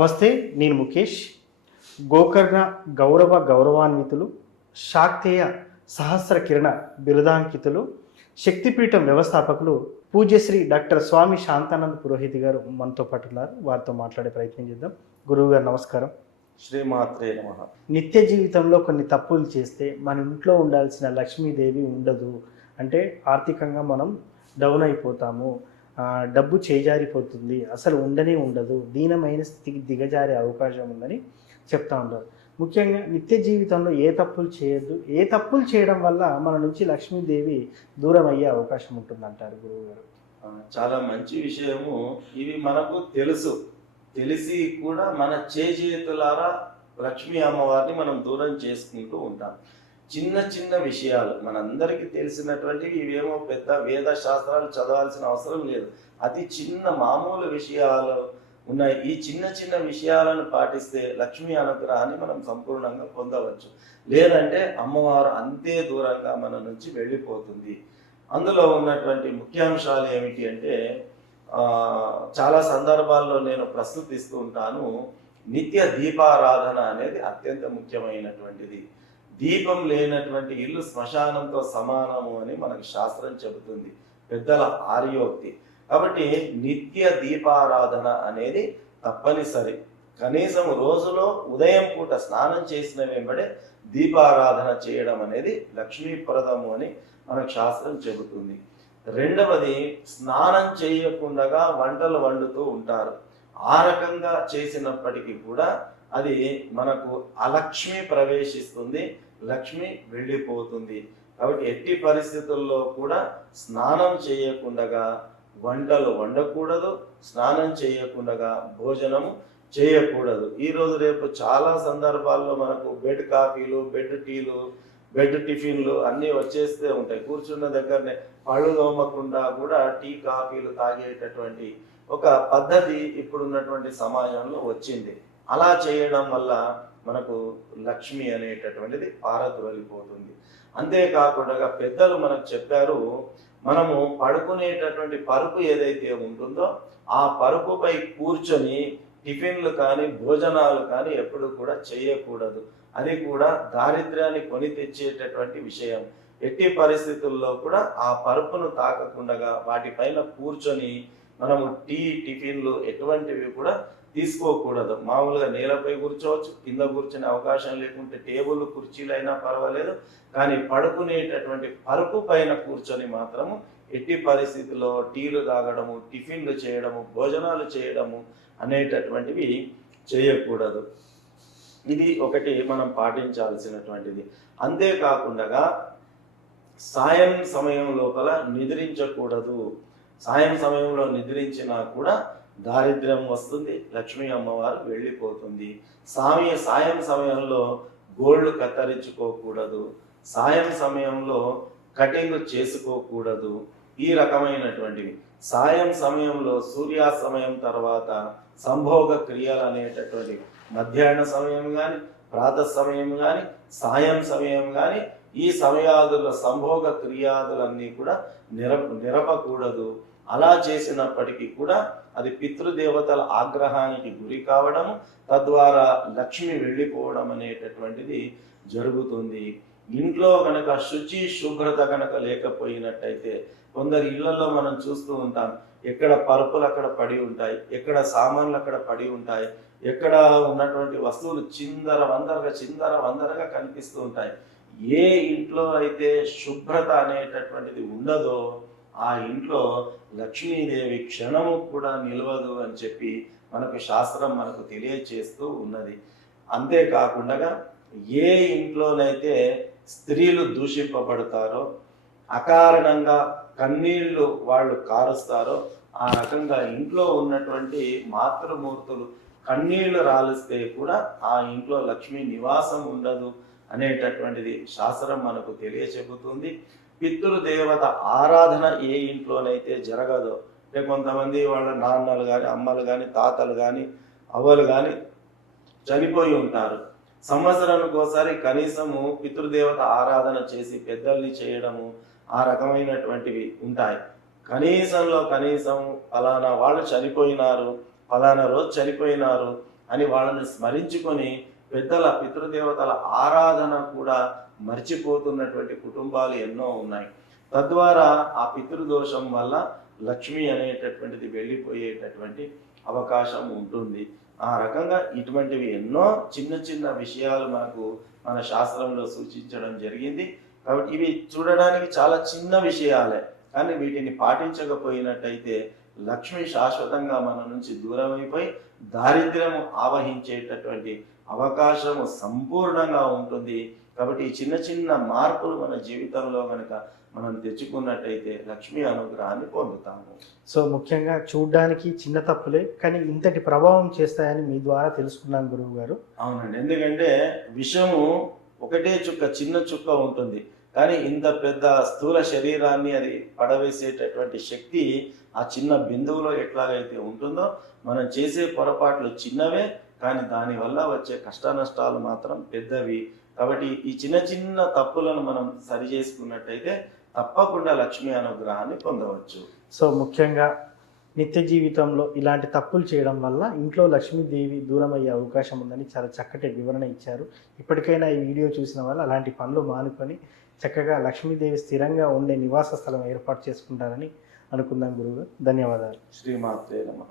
నమస్తే, నేను ముఖేష్. గోకర్ణ గౌరవాన్వితులు, శాక్తేయ సహస్ర కిరణ బిరుదాంకితులు, శక్తిపీఠం వ్యవస్థాపకులు పూజ్యశ్రీ డాక్టర్ స్వామి శాంతానంద పురోహిత్ గారు మనతో పాటు ఉన్నారు. వారితో మాట్లాడే ప్రయత్నం చేద్దాం. గురువు గారు నమస్కారం. శ్రీమాత్రే నమః. నిత్య జీవితంలో కొన్ని తప్పులు చేస్తే మన ఇంట్లో ఉండాల్సిన లక్ష్మీదేవి ఉండదు, అంటే ఆర్థికంగా మనం డౌన్ అయిపోతాము, డబ్బు చేజారిపోతుంది, అసలు ఉండనే ఉండదు, దీనమైన స్థితికి దిగజారే అవకాశం ఉందని చెప్తా ఉంటారు. ముఖ్యంగా నిత్య జీవితంలో ఏ తప్పులు చేయొద్దు, ఏ తప్పులు చేయడం వల్ల మన నుంచి లక్ష్మీదేవి దూరం అయ్యే అవకాశం ఉంటుందంటారు గురువు గారు? చాలా మంచి విషయము. ఇవి మనకు తెలిసి కూడా మన చేతులారా లక్ష్మీ అమ్మవారిని మనం దూరం చేసుకుంటూ ఉంటాం. చిన్న చిన్న విషయాలు మనందరికీ తెలిసినటువంటివి, ఇవేమో పెద్ద వేద శాస్త్రాలు చదవాల్సిన అవసరం లేదు. అతి చిన్న మామూలు విషయాలు ఉన్నాయి. ఈ చిన్న చిన్న విషయాలను పాటిస్తే లక్ష్మీ అనుగ్రహాన్ని మనం సంపూర్ణంగా పొందవచ్చు. లేదంటే అమ్మవారు అంతే దూరంగా మన నుంచి వెళ్ళిపోతుంది. అందులో ఉన్నటువంటి ముఖ్యాంశాలు ఏమిటి అంటే, చాలా సందర్భాల్లో నేను ప్రస్తుతిస్తూ ఉంటాను. నిత్య దీపారాధన అనేది అత్యంత ముఖ్యమైనటువంటిది. దీపం లేనటువంటి ఇల్లు శ్మశానంతో సమానము అని మనకు శాస్త్రం చెబుతుంది, పెద్దల ఆర్యోక్తి. కాబట్టి నిత్య దీపారాధన అనేది తప్పనిసరి. కనీసం రోజులో ఉదయం పూట స్నానం చేసిన వెంబడే దీపారాధన చేయడం అనేది లక్ష్మీప్రదము అని మనకు శాస్త్రం చెబుతుంది. రెండవది, స్నానం చేయకుండా వంటలు వండుతూ ఉంటారు. ఆ రకంగా చేసినప్పటికీ కూడా అది మనకు అలక్ష్మి ప్రవేశిస్తుంది, లక్ష్మి వెళ్ళిపోతుంది. కాబట్టి ఎట్టి పరిస్థితుల్లో కూడా స్నానం చేయకుండా వంటలు వండకూడదు, స్నానం చేయకుండా భోజనము చేయకూడదు. ఈరోజు రేపు చాలా సందర్భాల్లో మనకు బెడ్ కాఫీలు, బెడ్ టీలు, బెడ్ టిఫిన్లు అన్నీ వచ్చేస్తూ ఉంటాయి. కూర్చున్న దగ్గరనే పళ్ళు తోమకుండా కూడా టీ కాఫీలు తాగేటటువంటి ఒక పద్ధతి ఇప్పుడున్నటువంటి సమాజంలో వచ్చింది. అలా చేయడం వల్ల మనకు లక్ష్మి అనేటటువంటిది పారద్రోలిపోతుంది. అంతేకాకుండా పెద్దలు మనకు చెప్పారు, మనము పడుకునేటటువంటి పరుపు ఏదైతే ఉంటుందో ఆ పరుపుపై కూర్చొని టిఫిన్లు కానీ భోజనాలు కానీ ఎప్పుడు కూడా చేయకూడదు. అది కూడా దారిద్ర్యాన్ని కొని తెచ్చేటటువంటి విషయం. ఎట్టి పరిస్థితుల్లో కూడా ఆ పరుపును తాకకుండా వాటిపైన కూర్చొని మనము టిఫిన్లు ఎటువంటివి కూడా తీసుకోకూడదు. మామూలుగా నేలపై కూర్చోవచ్చు, కింద కూర్చునే అవకాశం లేకుంటే టేబుల్ కుర్చీలు అయినా పర్వాలేదు, కానీ పడుకునేటటువంటి పరుపు పైన కూర్చొని మాత్రము ఎట్టి పరిస్థితుల్లో టీలు తాగడము, టిఫిన్లు చేయడము, భోజనాలు చేయడము అనేటటువంటివి చేయకూడదు. ఇది ఒకటి మనం పాటించాల్సినటువంటిది. అంతేకాకుండా సాయం సమయం లోపల నిద్రించకూడదు. సాయం సమయంలో నిద్రించినా కూడా దారిద్ర్యం వస్తుంది, లక్ష్మీ అమ్మవారు వెళ్ళిపోతుంది. సాయం సమయంలో గోళ్ళు కత్తిరించుకోకూడదు, సాయం సమయంలో కటింగ్ చేసుకోకూడదు. ఈ రకమైనటువంటివి సాయం సమయంలో సూర్యాస్తమయం తర్వాత సంభోగ క్రియలు అనేటటువంటి మధ్యాహ్న సమయం కానీ, ప్రాతః సమయం కానీ, సాయం సమయం కానీ, ఈ సమయాదుల సంభోగ క్రియాదులన్నీ కూడా నిరపకూడదు. అలా చేసినప్పటికీ కూడా అది పితృదేవతల ఆగ్రహానికి గురి కావడము, తద్వారా లక్ష్మి వెళ్ళిపోవడం అనేటటువంటిది జరుగుతుంది. ఇంట్లో కనుక శుచి శుభ్రత కనుక లేకపోయినట్టయితే, కొందరు ఇళ్లలో మనం చూస్తూ ఉంటాం, ఎక్కడ పరుపులు అక్కడ పడి ఉంటాయి, ఎక్కడ సామాన్లు అక్కడ పడి ఉంటాయి, ఎక్కడ ఉన్నటువంటి వస్తువులు చిందర వందరగా కనిపిస్తూ ఉంటాయి. ఏ ఇంట్లో అయితే శుభ్రత అనేటటువంటిది ఉండదో ఆ ఇంట్లో లక్ష్మీదేవి క్షణము కూడా నిలవదు అని చెప్పి మనకు శాస్త్రం మనకు తెలియచేస్తూ ఉన్నది. అంతేకాకుండా ఏ ఇంట్లోనైతే స్త్రీలు దూషింపబడతారో, అకారణంగా కన్నీళ్లు వాళ్ళు కారుస్తారో, ఆ రకంగా ఇంట్లో ఉన్నటువంటి మాతృమూర్తులు కన్నీళ్లు రాలిస్తే కూడా ఆ ఇంట్లో లక్ష్మీ నివాసం ఉండదు అనేటటువంటిది శాస్త్రం మనకు తెలియచెబుతుంది. పితృదేవత ఆరాధన ఏ ఇంట్లోనైతే జరగదో, అంటే కొంతమంది వాళ్ళ నాన్నలు కానీ, అమ్మలు కానీ, తాతలు కానీ, అవ్వలు కానీ చనిపోయి ఉంటారు. సంవత్సరానికి ఒకసారి కనీసము పితృదేవత ఆరాధన చేసి పెద్దల్ని చేయడము, ఆ రకమైనటువంటివి ఉంటాయి. కనీసం ఫలానా వాళ్ళు చనిపోయినారు, ఫలానా రోజు చనిపోయినారు అని వాళ్ళని స్మరించుకొని పెద్దల పితృదేవతల ఆరాధన కూడా మర్చిపోతున్నటువంటి కుటుంబాలు ఎన్నో ఉన్నాయి. తద్వారా ఆ పితృదోషం వల్ల లక్ష్మి అనేటటువంటిది వెళ్ళిపోయేటటువంటి అవకాశం ఉంటుంది. ఆ రకంగా ఇటువంటివి ఎన్నో చిన్న చిన్న విషయాలు మనకు మన శాస్త్రంలో సూచించడం జరిగింది. కాబట్టి ఇవి చూడడానికి చాలా చిన్న విషయాలే, కానీ వీటిని పాటించకపోయినట్టయితే లక్ష్మి శాశ్వతంగా మన నుంచి దూరం అయిపోయి దారిద్ర్యము ఆవహించేటటువంటి అవకాశము సంపూర్ణంగా ఉంటుంది. కాబట్టి ఈ చిన్న చిన్న మార్పులు మన జీవితంలో కనుక మనం తెచ్చుకున్నట్టయితే లక్ష్మీ అనుగ్రహాన్ని పొందుతాము. సో ముఖ్యంగా చూడ్డానికి చిన్న తప్పులే కానీ ఇంతటి ప్రభావం చేస్తాయని మీ ద్వారా తెలుసుకున్నాను గురువు గారు. అవునండి, ఎందుకంటే విషము ఒకటే చుక్క, చిన్న చుక్క ఉంటుంది, కానీ ఇంత పెద్ద స్థూల శరీరాన్ని అది పడవేసేటటువంటి శక్తి ఆ చిన్న బిందువులో ఎట్లాగైతే ఉంటుందో, మనం చేసే పొరపాట్లు చిన్నవే కానీ దానివల్ల వచ్చే కష్ట నష్టాలు మాత్రం పెద్దవి. కాబట్టి ఈ చిన్న చిన్న తప్పులను మనం సరి చేసుకున్నట్టయితే తప్పకుండా లక్ష్మీ అనుగ్రహాన్ని పొందవచ్చు. సో ముఖ్యంగా నిత్య జీవితంలో ఇలాంటి తప్పులు చేయడం వల్ల ఇంట్లో లక్ష్మీదేవి దూరం అయ్యే అవకాశం ఉందని చాలా చక్కటి వివరణ ఇచ్చారు. ఇప్పటికైనా ఈ వీడియో చూసిన వాళ్ళు అలాంటి పనులు మానుకొని చక్కగా లక్ష్మీదేవి స్థిరంగా ఉండే నివాస స్థలం ఏర్పాటు చేసుకుంటారని అనుకుందాం గురువు. ధన్యవాదాలు. శ్రీమాత్రే నమః.